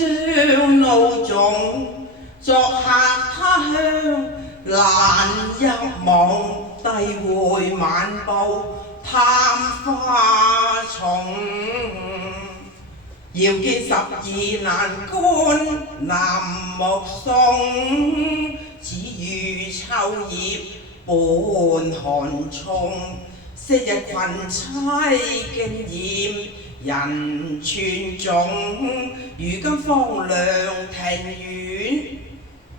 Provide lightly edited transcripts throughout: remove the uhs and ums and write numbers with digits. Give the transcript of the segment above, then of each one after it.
上路縱，作客他鄉難入夢，低回漫步探花叢。遙見12欄杆南木松，只如秋葉伴寒松。昔日群妻經驗人傳頌，如今荒涼庭院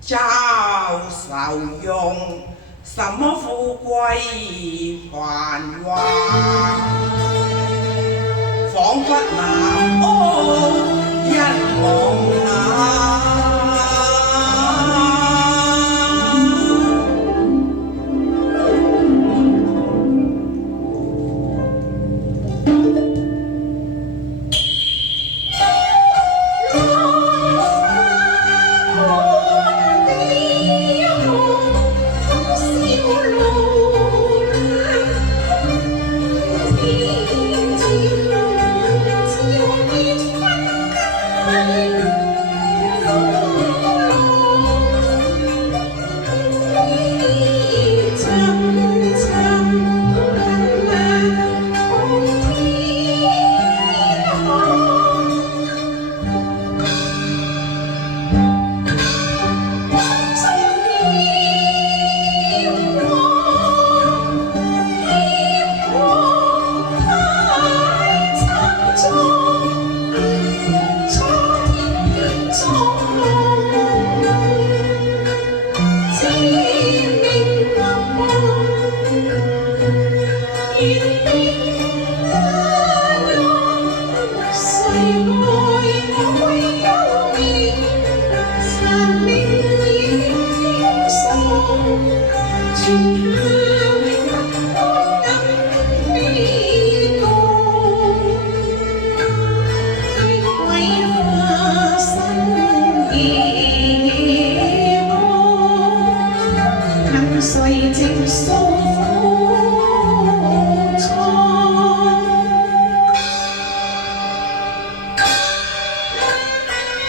嘲愁容。什麼富貴繁華，彷彿南屋一夢啊！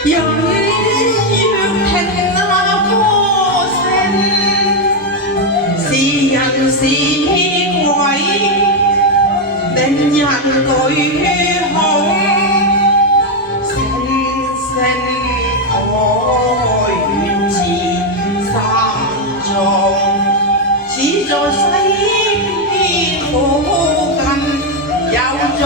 人要聽那歌聲，是人是鬼，令人舉恐。聲愛源自心中，似在西邊附近有座。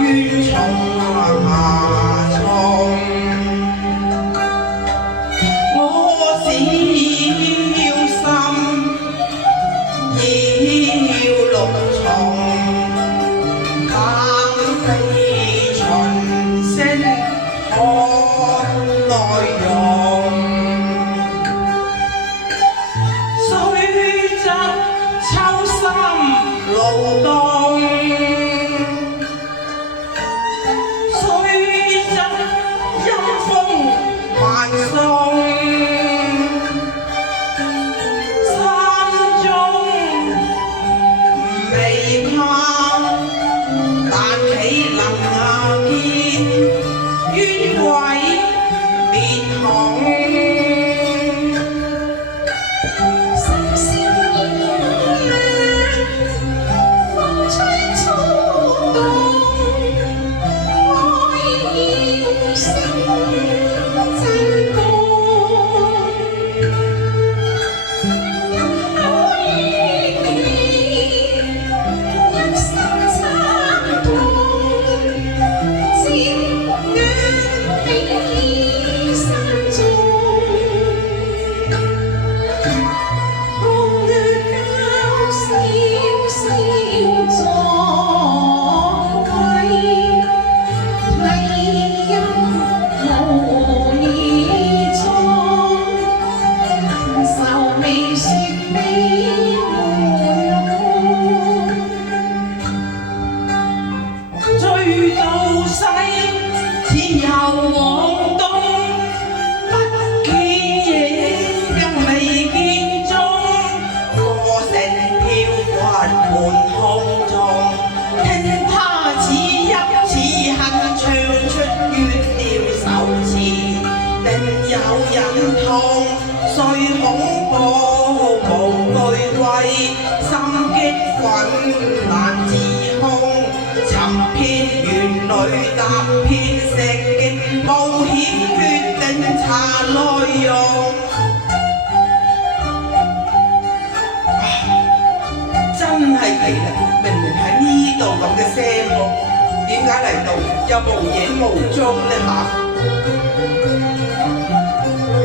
冤從下從，我小心要綠松，冷飛巡聲看內容，雖則秋心勞動。萬歲。又往東，不見影更未見蹤，歌聲飄忽滿空中，聽他似泣似恨，唱出怨調愁詞，定有人痛，雖恐怖無懼畏，心激憤難自控，尋遍園裏踏遍石徑，冒險決定查內容。真係奇啦！明明喺呢度咁嘅聲喎，點解嚟到又無影無蹤呢嚇？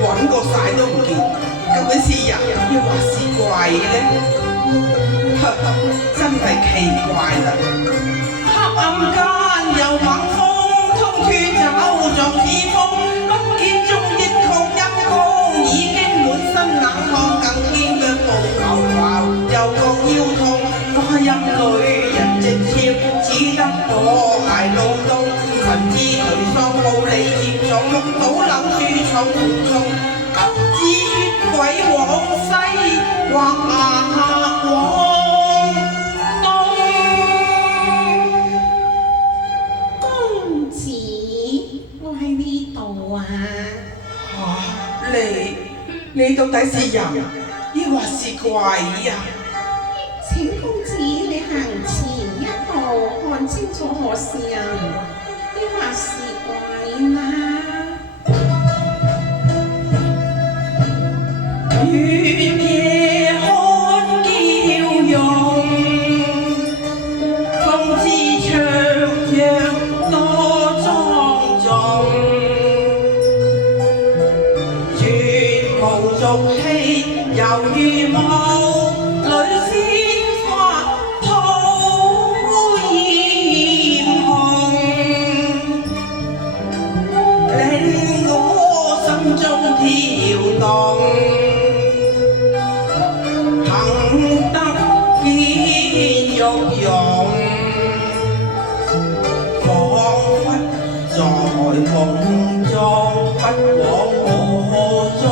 揾過晒都唔見，究竟是人抑或是怪呢？真係奇怪啦！黑暗間有猛風，通脱走像似風，不見蹤亦確陰公，已經滿身冷汗，更見腳步浮浮，又覺腰痛，花陰裏人直跳，只得我捱路東，神知頹喪無理嚴重，目睹柳樹重重，不知血鬼往西或往。你到底是人，抑或是鬼呀？請公子你行前一步，看清楚我是人，抑或是鬼啦？月夜看嬌容，風姿綽約多莊重。俗氣猶如霧，裏鮮花吐豔紅，令我心中跳動，幸得見玉容，彷彿在夢中，不枉我追。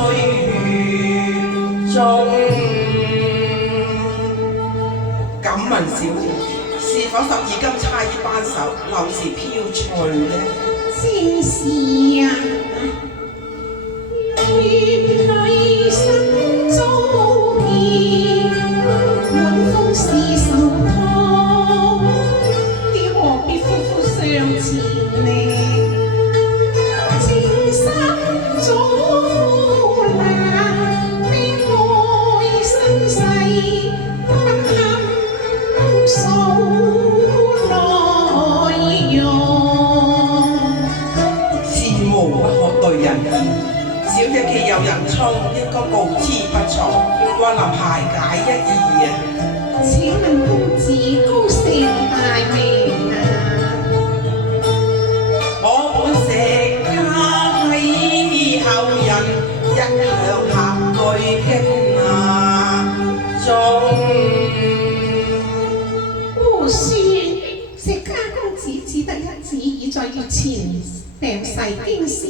敢問小姐，是否12金釵衣扳手，柳氏飄翠呢？正是啊，原來心遭見，滿風是愁痛，你何必夫婦相纏呢？情深早苦難。小姐既有人操，應該告知不錯，還能排解一二啊！請問公子高姓大名啊？我本石家係後人，一向客居京中。胡說！石家公子只得一子，已在月前病逝京師。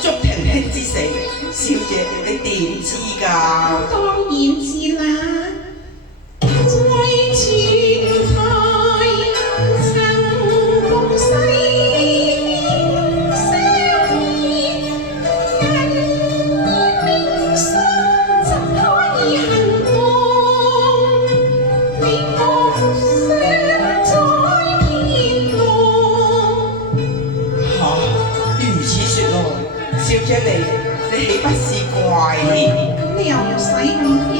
祝廷卿之死，小姐你點知㗎？當然知啦，在前台曾共誓相依，人以命信怎可以行動？你我相在天路。如此說來，小姐你豈不是怪？你又唔使咁驚，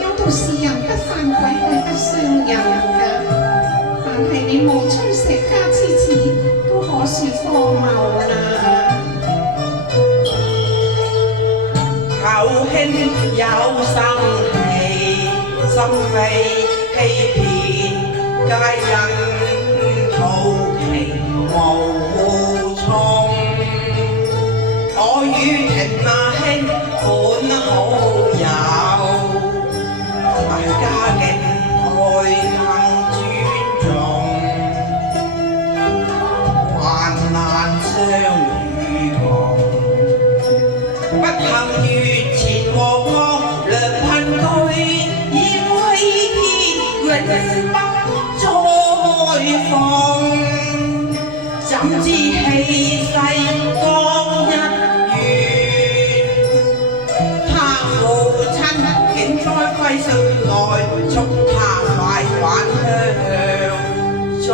有道是人不犯鬼，鬼不傷人㗎。但係你冒充石家之詞，都可算荒謬啦。求卿有生氣，心非欺騙，皆因好奇無從。我與廷卿本好友，大家敬愛更尊重，還不再放，怎知氣勢剛一遠，他父親竟栽歸心內，促他快返鄉中。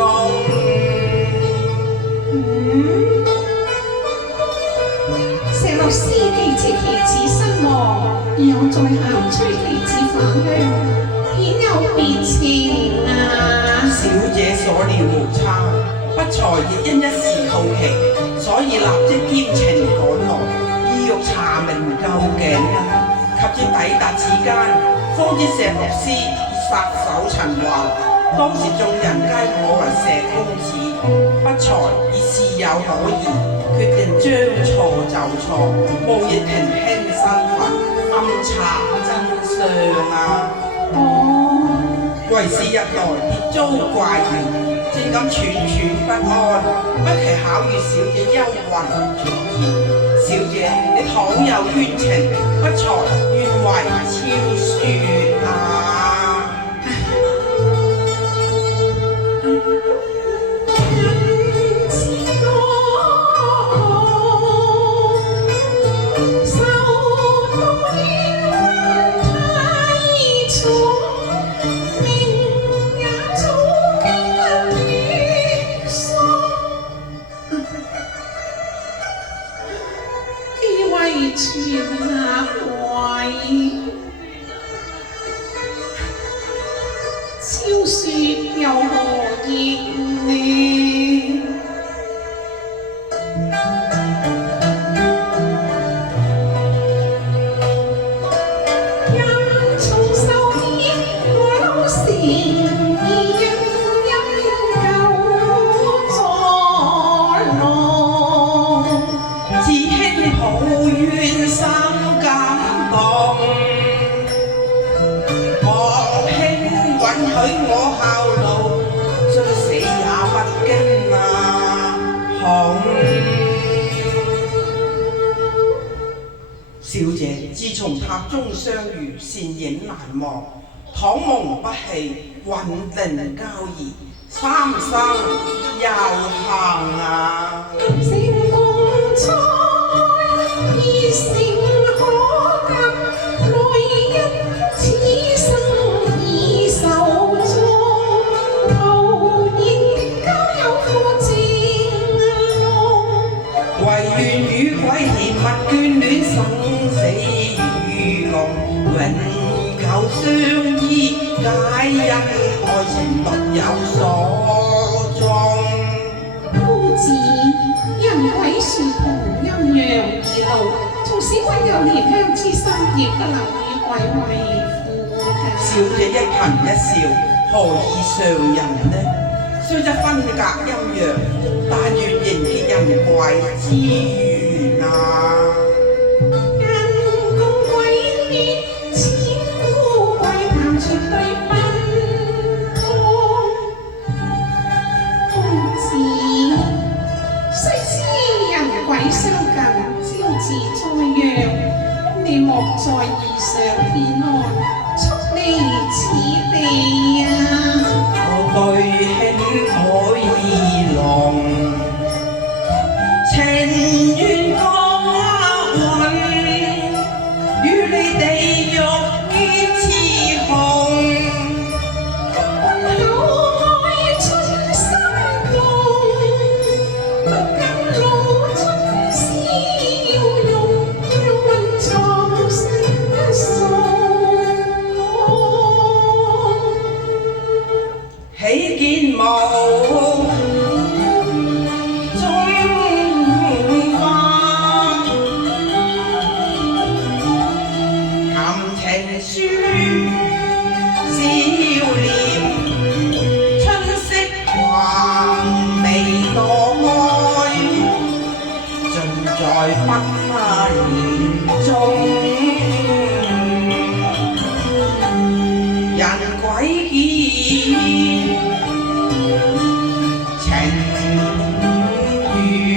石律師既知其子身亡，又在咸催其子返鄉，顯有別情啊！小姐所料無差，不才亦因一時好奇，所以立即兼程趕來，意欲查明究竟啊！及至抵達此間，方知石律師已撒手塵寰。當時眾人皆我為石公子，不才已事有可疑，決定將錯就錯，務以平輕身份，暗查真相啊！哦，為是日來別遭怪嫌，正感惴惴不安，不期巧遇小姐幽魂出現。小姐，你倘有冤情，不才願為昭雪啊！全納位，昭雪又何意呢？因從受煙我老成意因舊作浪，自輕抱怨心感動，望兄允許我效勞，雖死也不驚啊！小姐，自從塔中相遇，倩影難忘，倘蒙不棄，穩定交誼，三生有幸啊！成功初已成可感，來日此生已壽終，徒然交友負正路，唯願與鬼甜蜜眷戀，生死與共，永久相依，皆因愛情獨有所鍾。公子因鬼樹同陰陽而路，縱使溫有憐香之心，亦不能與鬼為負小姐一顰一笑，何以常人呢？雖則分隔陰陽，但願仍結人貴之緣啊！人共鬼戀，千古怪談絕對不通。公子雖知人鬼相近，招致災殃，你莫在異常偏安，速離此地啊！我對兄可以lòng，情願降雲，與你地獄結雌雄。口愛春心動，不禁露出笑容，要問藏身數。喜見無中花，談情書笑臉，春色橫眉朵愛，盡在不言中。人鬼見情緣，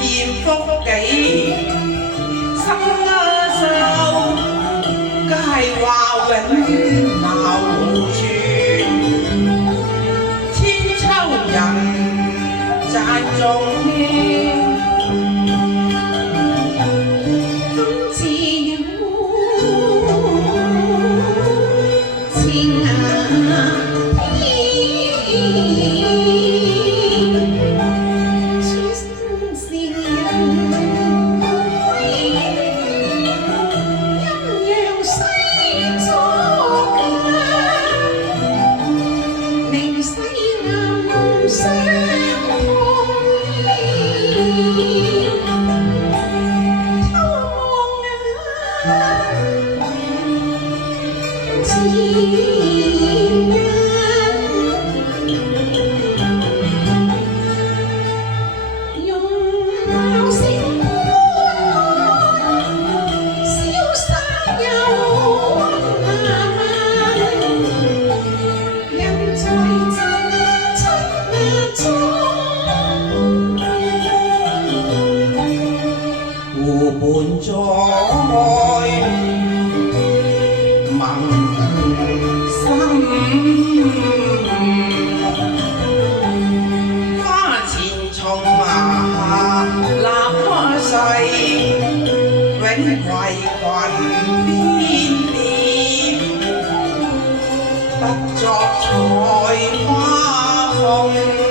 厭福己生受，皆話永流傳，千秋人讚頌。互伴在盟心，花前松下立開誓，永攜群邊邊，不作採花鳳。